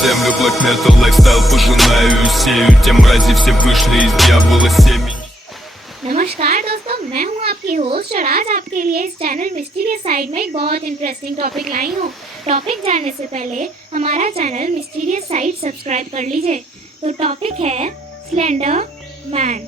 землю, black metal lifestyle пожинаю и сею. Те мрази все вышли из дьявола семени. नमस्कार दोस्तों, मैं हूं आपकी होस्ट और आज आपके लिए इस चैनल मिस्टीरियस साइड में एक बहुत इंटरेस्टिंग टॉपिक लाई हूं। टॉपिक जानने से पहले हमारा चैनल मिस्टीरियस साइड सब्सक्राइब कर लीजिए। तो टॉपिक है स्लेंडर मैन।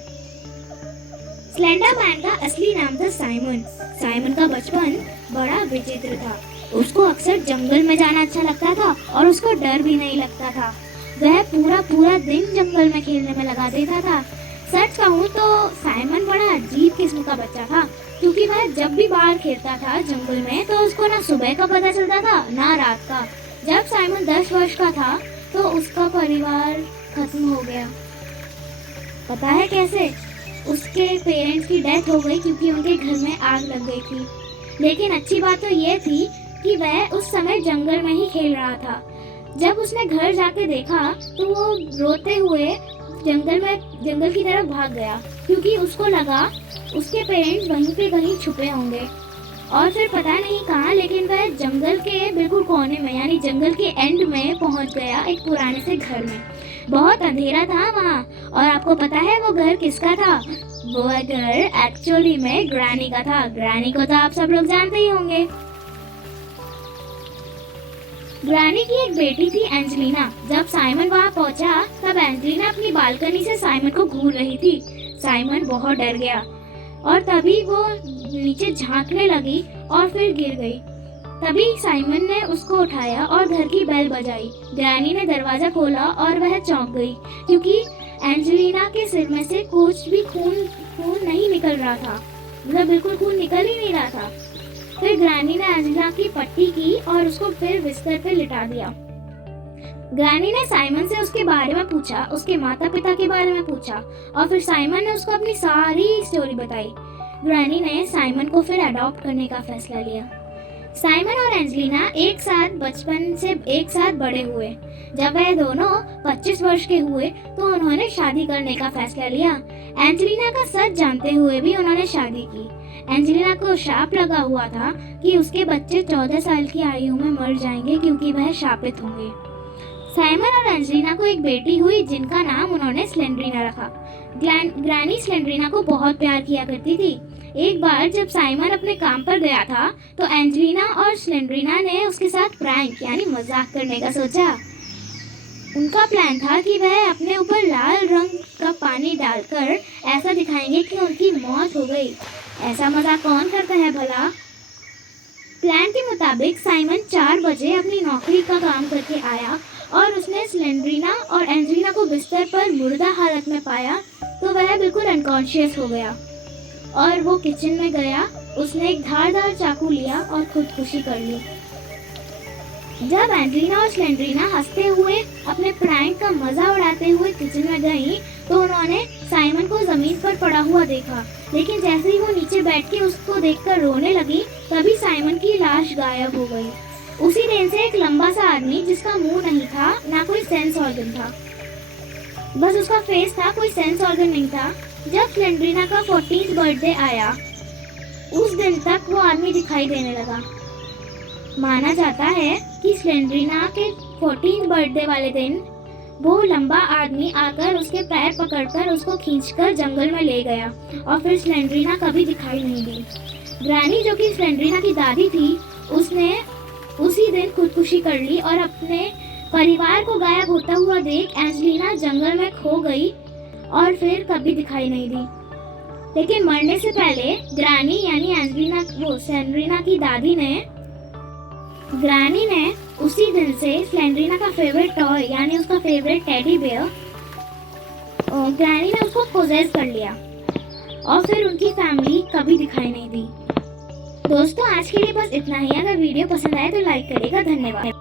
स्लेंडर मैन का असली नाम था साइमन। साइमन का बचपन बड़ा विचित्र था। उसको अक्सर जंगल में जाना अच्छा लगता था और उसको डर भी नहीं लगता था। वह पूरा दिन जंगल में खेलने में लगा देता था। सच कहूँ तो साइमन बड़ा अजीब किस्म का बच्चा था, क्योंकि वह जब भी बाहर खेलता था जंगल में तो उसको ना सुबह का पता चलता था ना रात का। जब साइमन 10 वर्ष का था तो उसका परिवार खत्म हो गया। पता है कैसे? उसके पेरेंट्स की डेथ हो गई क्योंकि उनके घर में आग लग गई थी। लेकिन अच्छी बात तो ये थी कि वह उस समय जंगल में ही खेल रहा था। जब उसने घर जाके देखा तो वो रोते हुए जंगल की तरफ भाग गया, क्योंकि उसको लगा उसके पेरेंट्स वहीं पे कहीं छुपे होंगे। और फिर पता नहीं कहाँ, लेकिन वह जंगल के बिल्कुल कोने में यानी जंगल के एंड में पहुंच गया एक पुराने से घर में। बहुत अंधेरा था वहाँ। और आपको पता है वो घर किसका था? वो घर एक्चुअली में ग्रैनी का था। ग्रैनी को तो आप सब लोग जानते ही होंगे। ग्रैनी की एक बेटी थी एंजेलिना। जब साइमन वहाँ पहुँचा तब एंजेलिना अपनी बालकनी से साइमन को घूर रही थी। साइमन बहुत डर गया और तभी वो नीचे झांकने लगी और फिर गिर गई। तभी साइमन ने उसको उठाया और घर की बेल बजाई। ग्रैनी ने दरवाजा खोला और वह चौंक गई, क्योंकि एंजेलिना के सिर में से कुछ भी खून नहीं निकल रहा था। मतलब बिल्कुल खून निकल ही नहीं रहा था। फिर ग्रैनी ने एंजेलिना की पट्टी की और उसको फिर बिस्तर पे लिटा दिया। ग्रैनी ने साइमन से उसके बारे में पूछा, उसके माता पिता के बारे में पूछा और फिर साइमन ने उसको अपनी सारी स्टोरी बताई। ग्रैनी ने साइमन को फिर अडॉप्ट करने का फैसला लिया। साइमन और एंजेलिना एक साथ बचपन से एक साथ बड़े हुए। जब वह दोनों 25 वर्ष के हुए तो उन्होंने शादी करने का फैसला लिया। एंजेलिना का सच जानते हुए भी उन्होंने शादी की। एंजेलिना को शाप लगा हुआ था कि उसके बच्चे 14 साल की आयु में मर जाएंगे क्योंकि वह शापित होंगे। साइमन और एंजेलिना को एक बेटी हुई जिनका नाम उन्होंने स्लेंड्रीना रखा। ग्रैनी स्लेंड्रीना को बहुत प्यार किया करती थी। एक बार जब साइमन अपने काम पर गया था तो एंजेलिना और स्लेंड्रीना ने उसके साथ प्रैंक यानी मजाक करने का सोचा। उनका प्लान था कि वह अपने ऊपर लाल रंग का पानी डालकर ऐसा दिखाएंगे कि उनकी मौत हो गई। ऐसा मजाक कौन करता है भला? प्लान के मुताबिक साइमन 4 बजे अपनी नौकरी का काम करके आया और उसने स्लेंड्रीना और एंजेलिना को बिस्तर पर मुर्दा हालत में पाया तो वह बिल्कुल अनकॉन्शियस हो गया और वो किचन में गया। उसने एक धारदार चाकू लिया और खुदकुशी कर ली। जब एंजेलिना और स्लेंड्रीना हंसते हुए अपने प्रैंक का मजा उड़ाते हुए किचन में गईं, तो उन्होंने साइमन को जमीन पर पड़ा हुआ देखा। लेकिन जैसे ही वो नीचे बैठ के उसको देखकर रोने लगी तभी साइमन की लाश गायब हो गई। उसी दिन से एक लंबा सा आदमी जिसका मुंह नहीं था ना कोई सेंस ऑर्गन था, बस उसका फेस था, कोई सेंस ऑर्गन नहीं था। जब स्लेंड्रीना का 14th बर्थडे आया उस दिन तक वो आदमी दिखाई देने लगा। माना जाता है कि स्लेंड्रीना के 14th बर्थडे वाले दिन वो लंबा आदमी आकर उसके पैर पकड़कर उसको खींचकर जंगल में ले गया और फिर स्लेंड्रीना कभी दिखाई नहीं दी। ग्रैनी जो कि स्लेंड्रीना की दादी थी उसने उसी दिन खुदकुशी कर ली और अपने परिवार को गायब होता हुआ देख एंजेलिना जंगल में खो गई और फिर कभी दिखाई नहीं दी। लेकिन मरने से पहले ग्रैनी यानी स्लेंड्रीना की दादी ने ग्रैनी ने उसी दिन से स्लेंड्रीना का फेवरेट टॉय यानी उसका फेवरेट टेडी बेयर ग्रैनी ने उसको पोजेस कर लिया और फिर उनकी फैमिली कभी दिखाई नहीं दी। दोस्तों आज के लिए बस इतना ही। अगर वीडियो पसंद आए तो लाइक करिएगा। धन्यवाद।